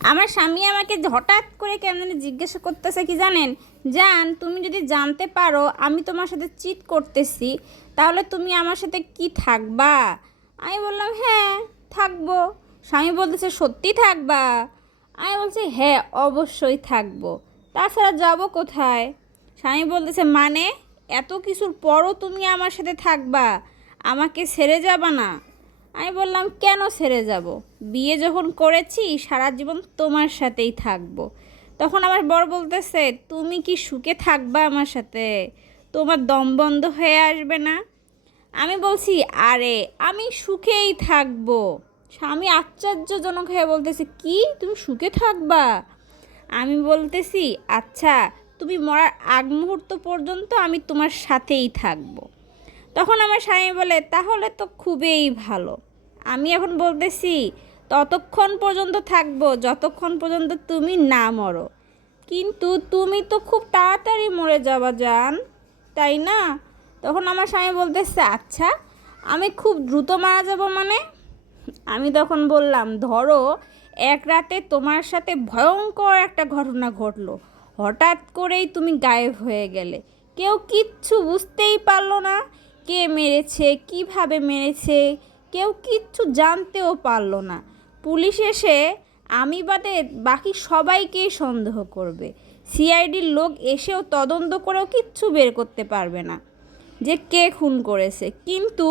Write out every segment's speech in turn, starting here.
আমার স্বামী আমাকে হঠাৎ করে কেমন জিজ্ঞাসা করতেছে কি জানেন, জান তুমি যদি জানতে পারো আমি তোমার সাথে চিট করতেছি তাহলে তুমি আমার সাথে কি থাকবা? আমি বললাম হ্যাঁ থাকবো। স্বামী বলতেছে সত্যি থাকবা? আমি বলছি হ্যাঁ অবশ্যই থাকবো, তাছাড়া যাব কোথায়? স্বামী বলতেছে মানে এত কিছুর পরও তুমি আমার সাথে থাকবা, আমাকে ছেড়ে যাবা না? আমি বললাম কেন ছেড়ে যাব, বিয়ে যখন করেছি সারা জীবন তোমার সাথেই থাকবো। তখন আমার বর বলতেছে তুমি কি সুখে থাকবা আমার সাথে? তোমার দম বন্ধ হয়ে আসবে না? আমি বলছি আরে আমি সুখেই থাকবো। স্বামী আশ্চর্যজনক হয়ে বলতেছে কি তুমি সুখে থাকবা? আমি বলতেছি আচ্ছা তুমি মরার আগ মুহূর্ত পর্যন্ত আমি তোমার সাথেই থাকবো। তখন আমার স্বামী বলে তাহলে তো খুবই ভালো। আমি এখন বলতেছি ততক্ষণ পর্যন্ত থাকবো যতক্ষণ পর্যন্ত তুমি না মরো, কিন্তু তুমি তো খুব তাড়াতাড়ি মরে যাবা জান, তাই না? তখন আমার স্বামী বলতেছে আচ্ছা আমি খুব দ্রুত মারা যাব মানে? আমি তখন বললাম ধরো এক রাতে তোমার সাথে ভয়ঙ্কর একটা ঘটনা ঘটলো, হঠাৎ করেই তুমি গায়েব হয়ে গেলে, কেউ কিচ্ছু বুঝতেই পারলো না কে মেরেছে কিভাবে মেরেছে, কেউ কিচ্ছু জানতেও পারলো না। পুলিশ এসে আমি বাদে বাকি সবাইকেই সন্দেহ করবে, সিআইডির লোক এসেও তদন্ত করেও কিচ্ছু বের করতে পারবে না যে কে খুন করেছে। কিন্তু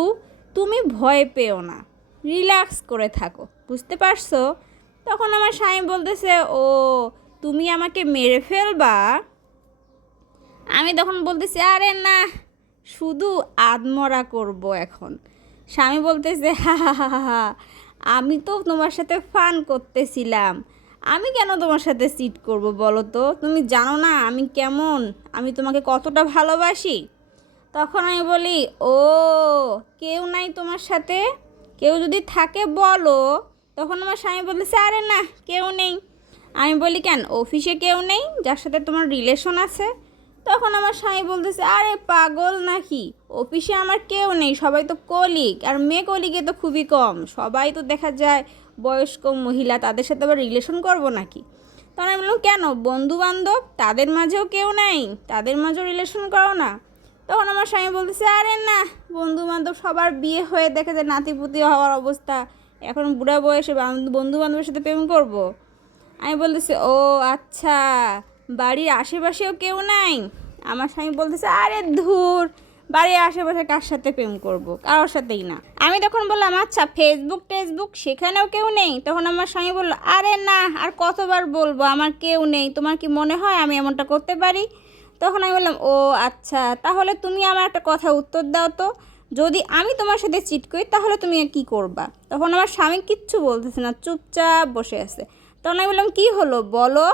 তুমি ভয় পেও না, রিল্যাক্স করে থাকো, বুঝতে পারছো? তখন আমার স্বামী বলতেছে ও তুমি আমাকে মেরে ফেলবা? আমি তখন বলতেছি আরে না, শুধু আদমরা করব এখন। স্বামী বলতেছে হা হা হা হা হা, আমি তো তোমার সাথে ফান করতেছিলাম, আমি কেন তোমার সাথে চিট করব বলো তো? তুমি জানো না আমি কেমন, আমি তোমাকে কতটা ভালোবাসি। তখন আমি বলি ও কেউ নাই তোমার সাথে, কেউ যদি থাকে বলো। তখন আমার স্বামী বলতেছে আরে না কেউ নেই। আমি বলি কেন অফিসে কেউ নেই যার সাথে তোমার রিলেশন আছে? তখন আমার স্বামী বলতেছে আরে পাগল নাকি, অফিসে আমার কেউ নেই, সবাই তো কলিগ, আর মেয়ে কলিগে তো খুবই কম, সবাই তো দেখা যায় বয়স্ক মহিলা, তাদের সাথে আবার রিলেশন করব নাকি? তখন আমি বললাম কেন বন্ধু বান্ধব তাদের মাঝেও কেউ নাই, তাদের মাঝেও রিলেশন করো না? তখন আমার স্বামী বলতেছে আরে না, বন্ধু বান্ধব সবার বিয়ে হয়ে দেখা যায় নাতিপুতি হওয়ার অবস্থা, এখন বুড়া বয়সে বন্ধু বান্ধবের সাথে প্রেম করব? আমি বলতেছি ও আচ্ছা, বাড়ির আশেপাশেও কেউ নাই? আমার স্বামী বলতেছে আরে ধুর, বাড়ির আশেপাশে কার সাথে প্রেম করব, কারোর সাথেই না। আমি তখন বললাম আচ্ছা ফেসবুক টেসবুক সেখানেও কেউ নেই? তখন আমার স্বামী বলল আরে না, আর কতবার বলবো আমার কেউ নেই, তোমার কি মনে হয় আমি এমনটা করতে পারি? তখন আমি বললাম ও আচ্ছা তাহলে তুমি আমার একটা কথা উত্তর দাও তো, যদি আমি তোমার সাথে চিট করি তাহলে তুমি কি করবা? তখন আমার স্বামী কিচ্ছু বলতেছে না, চুপচাপ বসে আছে। তখন আমি বললাম কী হলো বলো?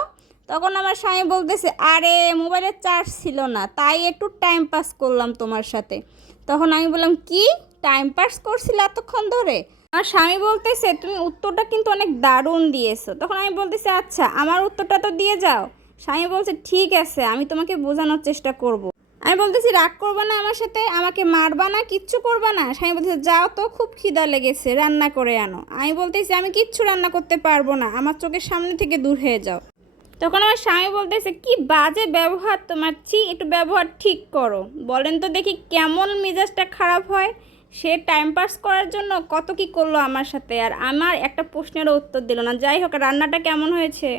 তখন আমার স্বামী বলতেছে আরে মোবাইলের চার্জ ছিল না তাই একটু টাইম পাস করলাম তোমার সাথে। তখন আমি বললাম কি টাইম পাস করছিলে এতক্ষণ ধরে? আমার স্বামী বলতেছে তুমি উত্তরটা কিন্তু অনেক দারুণ দিয়েছো। তখন আমি বলতেছি আচ্ছা আমার উত্তরটা তো দিয়ে যাও। স্বামী বলছে ঠিক আছে আমি তোমাকে বোঝানোর চেষ্টা করব। আমি বলতেছি রাগ করবা না আমার সাথে, আমাকে মারবা না, কিচ্ছু করবা না? স্বামী বলতেছে যাও তো খুব খিদা লেগেছে রান্না করে আনো। আমি বলতেছি আমি কিচ্ছু রান্না করতে পারবো না, আমার চোখের সামনে থেকে দূর হয়ে যাও। তখন আমার স্বামী বলতেছে কি বাজে ব্যবহার তোমার, ছি একটু ব্যবহার ঠিক করো। বলেন তো দেখি কেমন মেজাজটা খারাপ হয়। সে টাইম পাস করার জন্য কত কি করলো আমার সাথে, আর আমার একটা প্রশ্নেরও উত্তর দিল না। যাই হোক রান্নাটা কেমন হয়েছে?